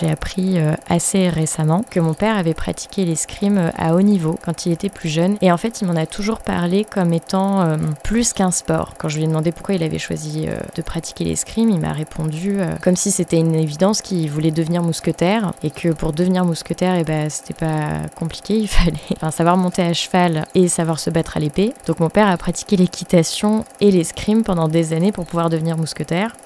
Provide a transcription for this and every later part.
J'ai appris assez récemment que mon père avait pratiqué l'escrime à haut niveau quand il était plus jeune. Et en fait, il m'en a toujours parlé comme étant plus qu'un sport. Quand je lui ai demandé pourquoi il avait choisi de pratiquer l'escrime, il m'a répondu comme si c'était une évidence qu'il voulait devenir mousquetaire. Et que pour devenir mousquetaire, c'était pas compliqué. Il fallait savoir monter à cheval et savoir se battre à l'épée. Donc mon père a pratiqué l'équitation et l'escrime pendant des années pour pouvoir devenir mousquetaire.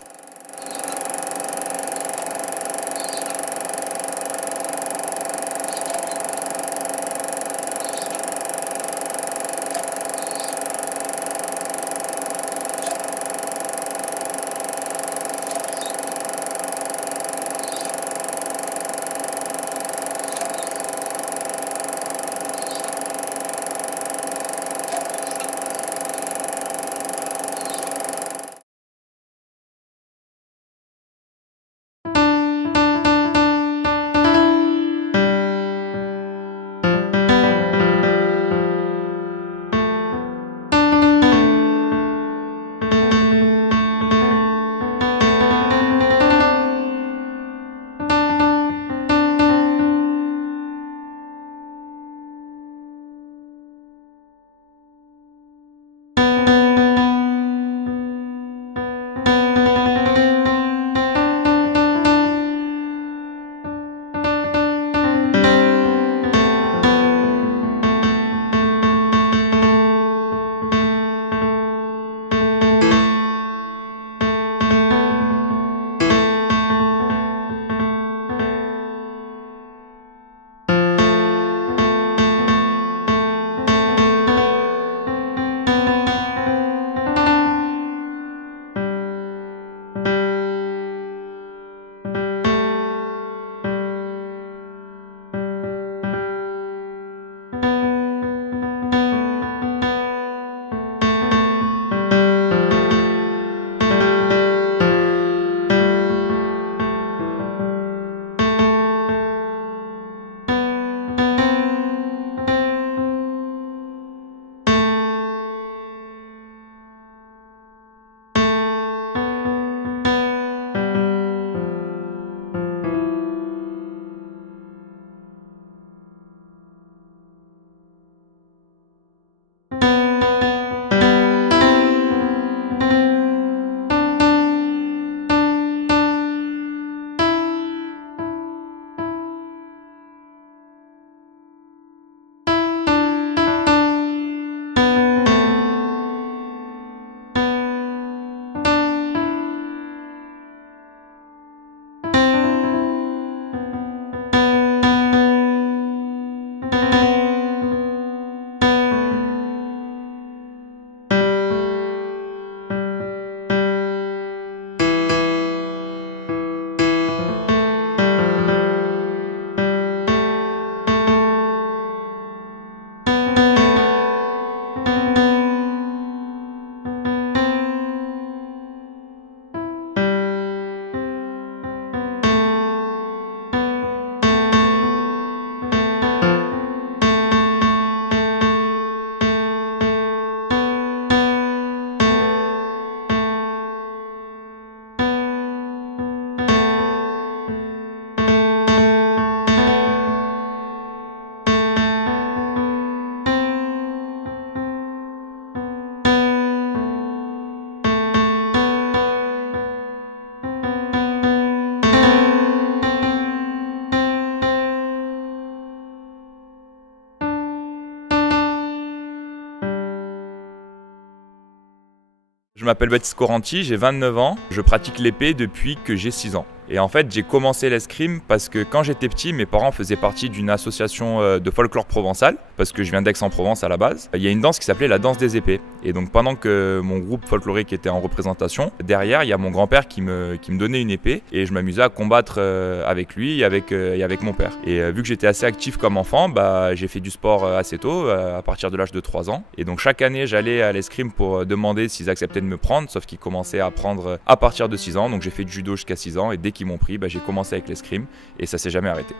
Je m'appelle Baptiste Coranti, j'ai 29 ans, je pratique l'épée depuis que j'ai 6 ans. Et en fait, j'ai commencé l'escrime parce que quand j'étais petit, mes parents faisaient partie d'une association de folklore provençal, parce que je viens d'Aix-en-Provence à la base. Il y a une danse qui s'appelait la danse des épées. Et donc pendant que mon groupe folklorique était en représentation, derrière, il y a mon grand-père qui me donnait une épée et je m'amusais à combattre avec lui et avec mon père. Et vu que j'étais assez actif comme enfant, j'ai fait du sport assez tôt, à partir de l'âge de 3 ans. Et donc chaque année, j'allais à l'escrime pour demander s'ils acceptaient de me prendre, sauf qu'ils commençaient à prendre à partir de 6 ans. Donc j'ai fait du judo jusqu'à 6 ans et dès qu'ils m'ont pris, j'ai commencé avec l'escrime et ça s'est jamais arrêté.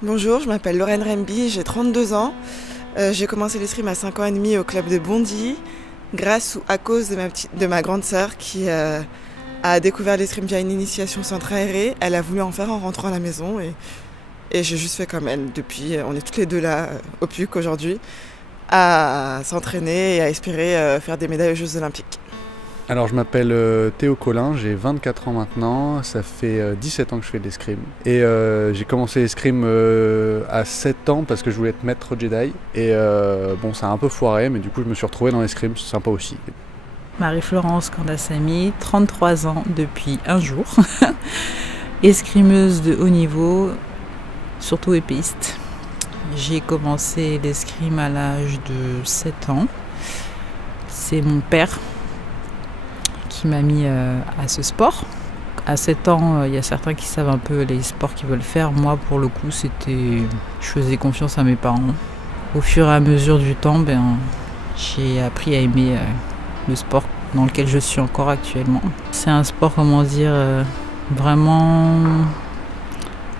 Bonjour, je m'appelle Lorraine Remby, j'ai 32 ans. J'ai commencé l'escrime à 5 ans et demi au club de Bondy, grâce ou à cause de ma grande sœur qui a découvert l'escrime via une initiation centre aéré. Elle a voulu en faire en rentrant à la maison et j'ai juste fait comme elle. Depuis, on est toutes les deux là, au PUC aujourd'hui, à s'entraîner et à espérer faire des médailles aux Jeux Olympiques. Alors je m'appelle Théo Collin, j'ai 24 ans maintenant, ça fait 17 ans que je fais de l'escrime. Et j'ai commencé l'escrime à 7 ans parce que je voulais être maître Jedi. Et bon, ça a un peu foiré, mais du coup je me suis retrouvé dans l'escrime, c'est sympa aussi. Marie-Florence Candassamy, 33 ans depuis un jour. Escrimeuse de haut niveau, surtout épéiste. J'ai commencé l'escrime à l'âge de 7 ans. C'est mon père qui m'a mis à ce sport. À 7 ans, il y a certains qui savent un peu les sports qu'ils veulent faire. Moi, pour le coup, je faisais confiance à mes parents. Au fur et à mesure du temps, j'ai appris à aimer le sport dans lequel je suis encore actuellement. C'est un sport, vraiment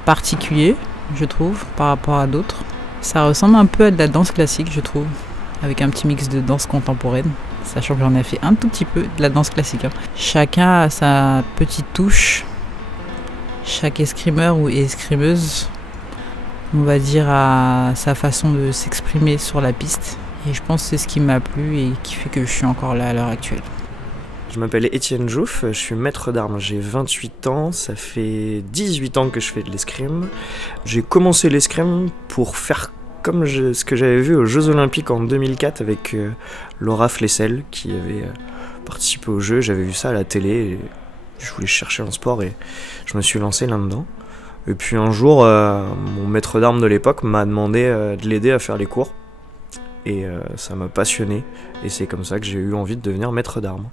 particulier, je trouve, par rapport à d'autres. Ça ressemble un peu à de la danse classique, je trouve, avec un petit mix de danse contemporaine. Sachant que j'en ai fait un tout petit peu de la danse classique. Chacun a sa petite touche. Chaque escrimeur ou escrimeuse, on va dire, a sa façon de s'exprimer sur la piste. Et je pense que c'est ce qui m'a plu et qui fait que je suis encore là à l'heure actuelle. Je m'appelle Étienne Jouff, je suis maître d'armes, j'ai 28 ans, ça fait 18 ans que je fais de l'escrime. J'ai commencé l'escrime pour faire comme ce que j'avais vu aux Jeux Olympiques en 2004 avec Laura Flessel qui avait participé aux Jeux. J'avais vu ça à la télé et je voulais chercher un sport et je me suis lancé là-dedans. Et puis un jour, mon maître d'armes de l'époque m'a demandé de l'aider à faire les cours et ça m'a passionné et c'est comme ça que j'ai eu envie de devenir maître d'armes.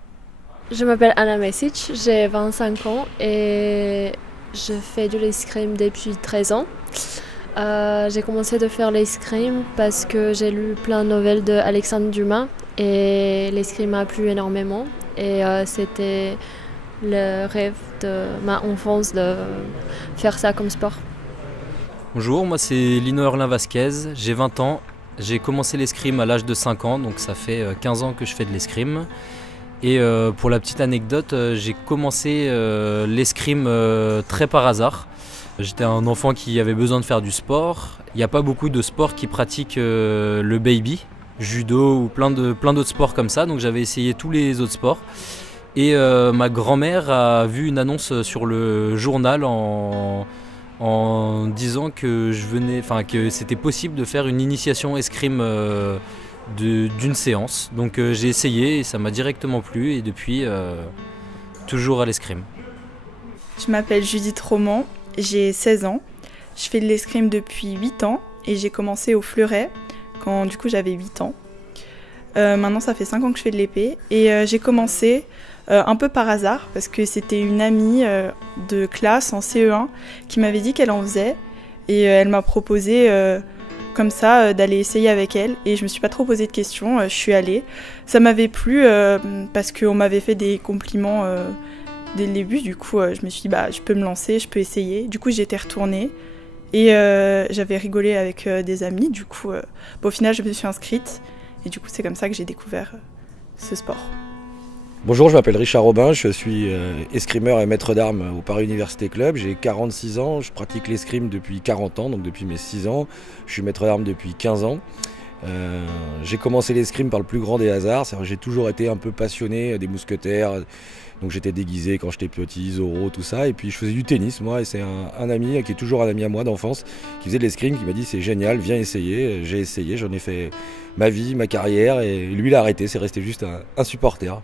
Je m'appelle Anna Mesic, j'ai 25 ans et je fais de l'escrime depuis 13 ans. J'ai commencé de faire l'escrime parce que j'ai lu plein de nouvelles d'Alexandre Dumas et l'escrime m'a plu énormément et c'était le rêve de ma enfance de faire ça comme sport. Bonjour, moi c'est Lino Erlin Vasquez, j'ai 20 ans, j'ai commencé l'escrime à l'âge de 5 ans, donc ça fait 15 ans que je fais de l'escrime. Et pour la petite anecdote, j'ai commencé l'escrime très par hasard. J'étais un enfant qui avait besoin de faire du sport. Il n'y a pas beaucoup de sports qui pratiquent le baby, judo ou plein d'autres sports comme ça. Donc j'avais essayé tous les autres sports. Et ma grand-mère a vu une annonce sur le journal en disant que que c'était possible de faire une initiation escrime d'une séance. Donc j'ai essayé et ça m'a directement plu et depuis toujours à l'escrime. Je m'appelle Judith Roman. J'ai 16 ans, je fais de l'escrime depuis 8 ans et j'ai commencé au fleuret quand du coup j'avais 8 ans. Maintenant ça fait 5 ans que je fais de l'épée et j'ai commencé un peu par hasard parce que c'était une amie de classe en CE1 qui m'avait dit qu'elle en faisait et elle m'a proposé comme ça d'aller essayer avec elle et je me suis pas trop posé de questions, je suis allée. Ça m'avait plu parce qu'on m'avait fait des compliments dès le début, du coup je me suis dit je peux me lancer, je peux essayer. Du coup j'étais retournée et j'avais rigolé avec des amis, du coup au final je me suis inscrite et du coup c'est comme ça que j'ai découvert ce sport. Bonjour, je m'appelle Richard Robin, je suis escrimeur et maître d'armes au Paris Université Club. J'ai 46 ans, je pratique l'escrime depuis 40 ans, donc depuis mes 6 ans. Je suis maître d'armes depuis 15 ans. J'ai commencé l'escrime par le plus grand des hasards, j'ai toujours été un peu passionné des mousquetaires, donc j'étais déguisé quand j'étais petit, Zorro, tout ça, et puis je faisais du tennis moi, et c'est un ami qui est toujours un ami à moi d'enfance, qui faisait de l'escrime, qui m'a dit c'est génial, viens essayer. J'ai essayé, j'en ai fait ma vie, ma carrière, et lui il a arrêté, c'est resté juste un supporter.